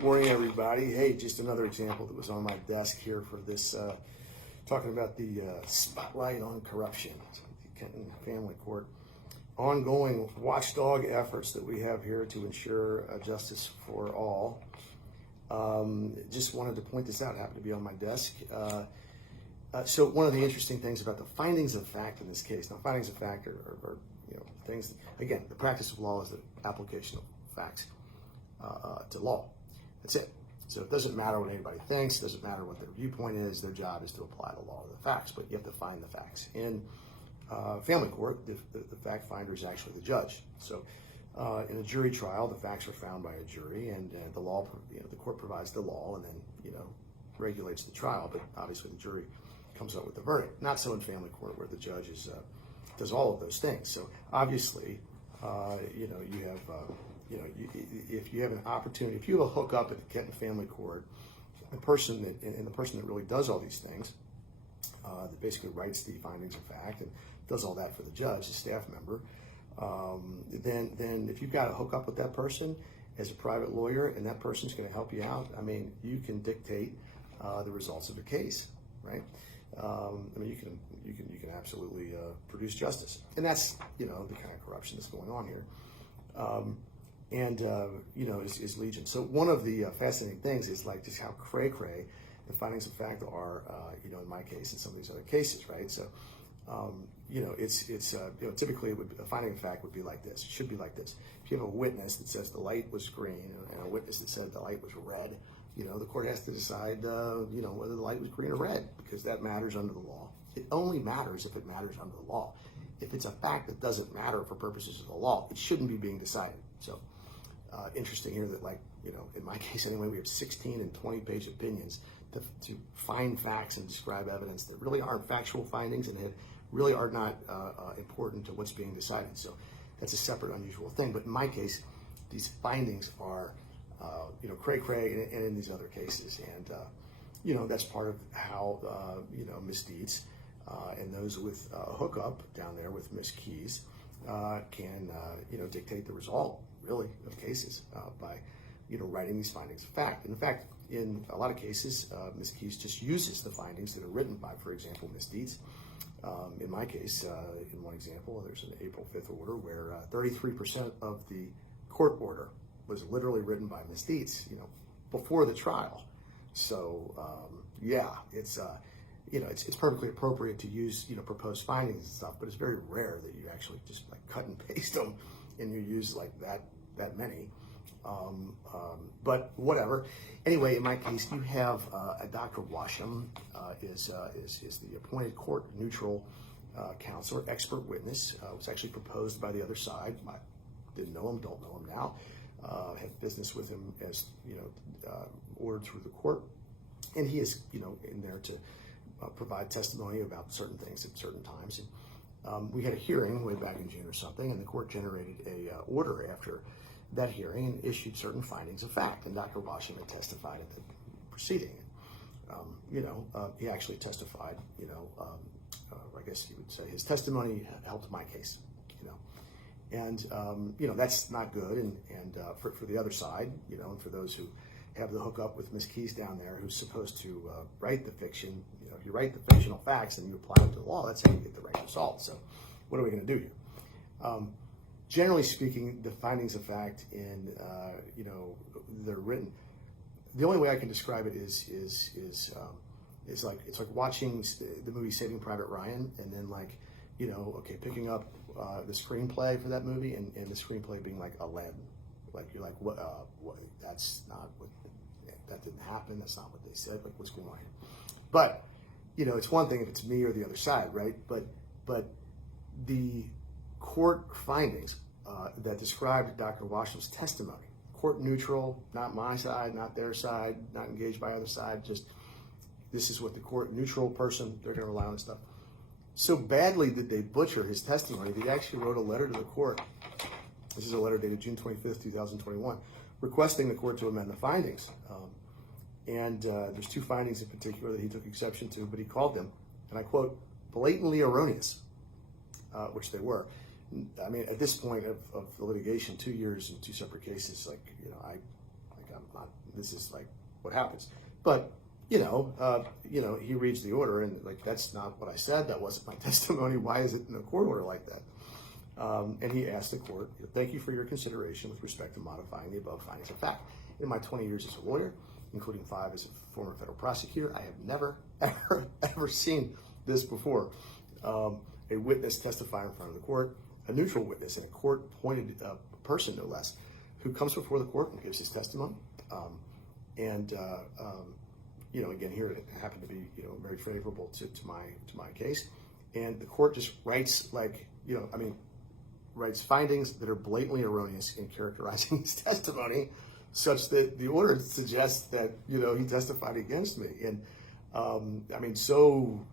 Morning, everybody. Hey, just another example that was on my desk here for this, talking about the spotlight on corruption, the Kenton Family Court. Ongoing watchdog efforts that we have here to ensure justice for all. Just wanted to point this out. It happened to be on my desk. So one of the interesting things about the findings of fact in this case, now findings of fact are things, again, the practice of law is the application of facts to law. That's it. So it doesn't matter what anybody thinks, it doesn't matter what their viewpoint is, their job is to apply the law to the facts, but you have to find the facts. In family court, the fact finder is actually the judge. So in a jury trial, the facts are found by a jury, and the law, the court provides the law and then, regulates the trial, but obviously the jury comes up with the verdict. Not so in family court, where the judge does all of those things. So obviously, you have, if you have an opportunity, if you have a hookup at the Kenton Family Court, the person that really does all these things, that basically writes the findings of fact and does all that for the judge, the staff member, then if you've got a hookup with that person as a private lawyer, and that person's going to help you out, I mean, you can dictate the results of a case, right? I mean, you can absolutely produce justice, and that's the kind of corruption that's going on here, is legion. So one of the fascinating things is like just how cray cray the findings of fact are, in my case and some of these other cases, right? So, typically a finding of fact would be like this. It should be like this. If you have a witness that says the light was green and a witness that said the light was red, the court has to decide, whether the light was green or red, because that matters under the law. It only matters if it matters under the law. If it's a fact that doesn't matter for purposes of the law, it shouldn't be being decided. So, interesting here that, in my case anyway, we have 16 and 20-page opinions to find facts and describe evidence that really aren't factual findings and really are not important to what's being decided. So that's a separate, unusual thing. But in my case, these findings are, cray cray, and in these other cases, and that's part of how misdeeds and those with a hookup down there with Miss Keys can dictate the result really of cases by writing these findings of fact. In fact, in a lot of cases, Ms. Keys just uses the findings that are written by, for example, misdeeds. In my case, in one example, there's an April 5th order where 33% of the court order was literally written by misdeeds, before the trial. So, it's perfectly appropriate to use, proposed findings and stuff, but it's very rare that you actually just cut and paste them and you use that many. But whatever. Anyway, in my case, you have Dr. Washam is the appointed court neutral counselor, expert witness. Was actually proposed by the other side. I didn't know him, don't know him now. Had business with him as ordered through the court, and he is in there to provide testimony about certain things at certain times. And we had a hearing way back in June or something, and the court generated a order after that hearing and issued certain findings of fact. And Dr. Washington testified at the proceeding. He actually testified. I guess you would say his testimony helped my case. And that's not good. And for the other side, and for those who have the hookup with Miss Keys down there, who's supposed to write the fiction. If you write the fictional facts and you apply it to the law, that's how you get the right result. So, what are we going to do here? Generally speaking, the findings of fact in they're written. The only way I can describe it is like it's like watching the movie Saving Private Ryan, and then picking up the screenplay for that movie, and the screenplay being like a lead. Like you're like, what? That's not what. That didn't happen. That's not what they said. Like, what's going on here? But it's one thing if it's me or the other side, right? But the court findings that described Dr. Washington's testimony, court neutral, not my side, not their side, not engaged by other side, just this is what the court neutral person, they're going to rely on stuff. So badly did they butcher his testimony, they actually wrote a letter to the court. This is a letter dated June 25th, 2021, requesting the court to amend the findings. There's two findings in particular that he took exception to, but he called them, and I quote, blatantly erroneous, which they were. I mean, at this point of the litigation, 2 years and two separate cases, I'm not this is like what happens. But he reads the order and like, that's not what I said. That wasn't my testimony. Why is it in a court order like that? And he asked the court, thank you for your consideration with respect to modifying the above findings of fact. In my 20 years as a lawyer, including 5 as a former federal prosecutor, I have never, ever seen this before. A witness testify in front of the court, a neutral witness, and a court-appointed person, no less, who comes before the court and gives his testimony. Again, here it happened to be, very favorable to my case. And the court just writes writes findings that are blatantly erroneous in characterizing his testimony, such that the order suggests that, he testified against me. And, so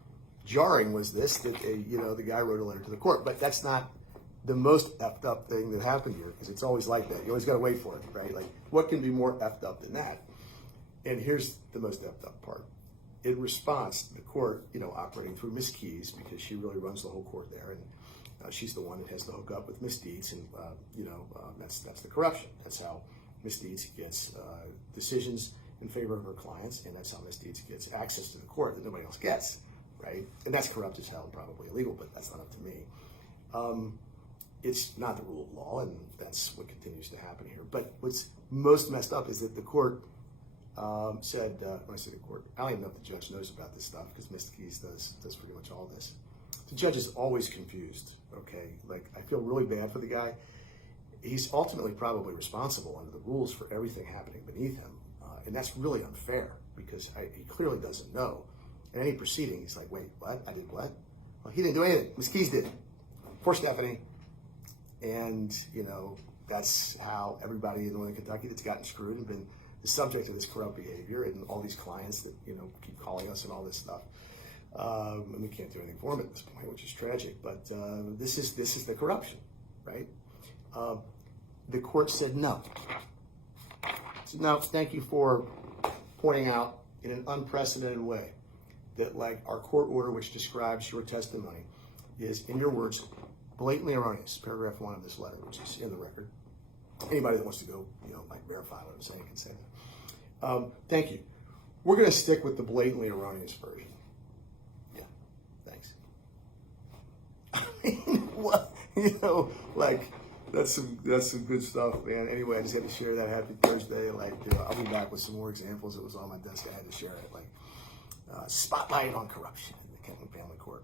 jarring was this that, the guy wrote a letter to the court. But that's not the most effed up thing that happened here, because it's always like that. You always got to wait for it, right? Like, what can be more effed up than that? And here's the most effed up part. In response, the court, operating through Ms. Keys, because she really runs the whole court there, and she's the one that has to hook up with Ms. Dietz, and that's the corruption. That's how Ms. Dietz gets decisions in favor of her clients, and that's how Ms. Dietz gets access to the court that nobody else gets, right? And that's corrupt as hell and probably illegal, but that's not up to me. It's not the rule of law, and that's what continues to happen here. But what's most messed up is that the court said, when I say the court, I don't even know if the judge knows about this stuff, because Ms. Keys does pretty much all this. The judge is always confused, okay? Like, I feel really bad for the guy. He's ultimately probably responsible under the rules for everything happening beneath him. And that's really unfair, because he clearly doesn't know. In any proceeding, he's like, wait, what? I did what? Well, he didn't do anything. Ms. Keys did. Poor Stephanie. And, that's how everybody in Northern Kentucky that's gotten screwed and been the subject of this corrupt behavior, and all these clients that, keep calling us and all this stuff. And we can't do anything for them at this point, which is tragic. But this is the corruption, right? The court said no. So no, thank you for pointing out in an unprecedented way that, like, our court order, which describes your testimony, is, in your words, blatantly erroneous. Paragraph 1 of this letter, which is in the record. Anybody that wants to go, verify what I'm saying can say that. Thank you. We're going to stick with the blatantly erroneous version. Yeah, thanks. I mean, what? That's some good stuff, man. Anyway, I just had to share that. Happy Thursday. I'll be back with some more examples. It was on my desk. I had to share it. Spotlight on corruption in the Kenton Family Court.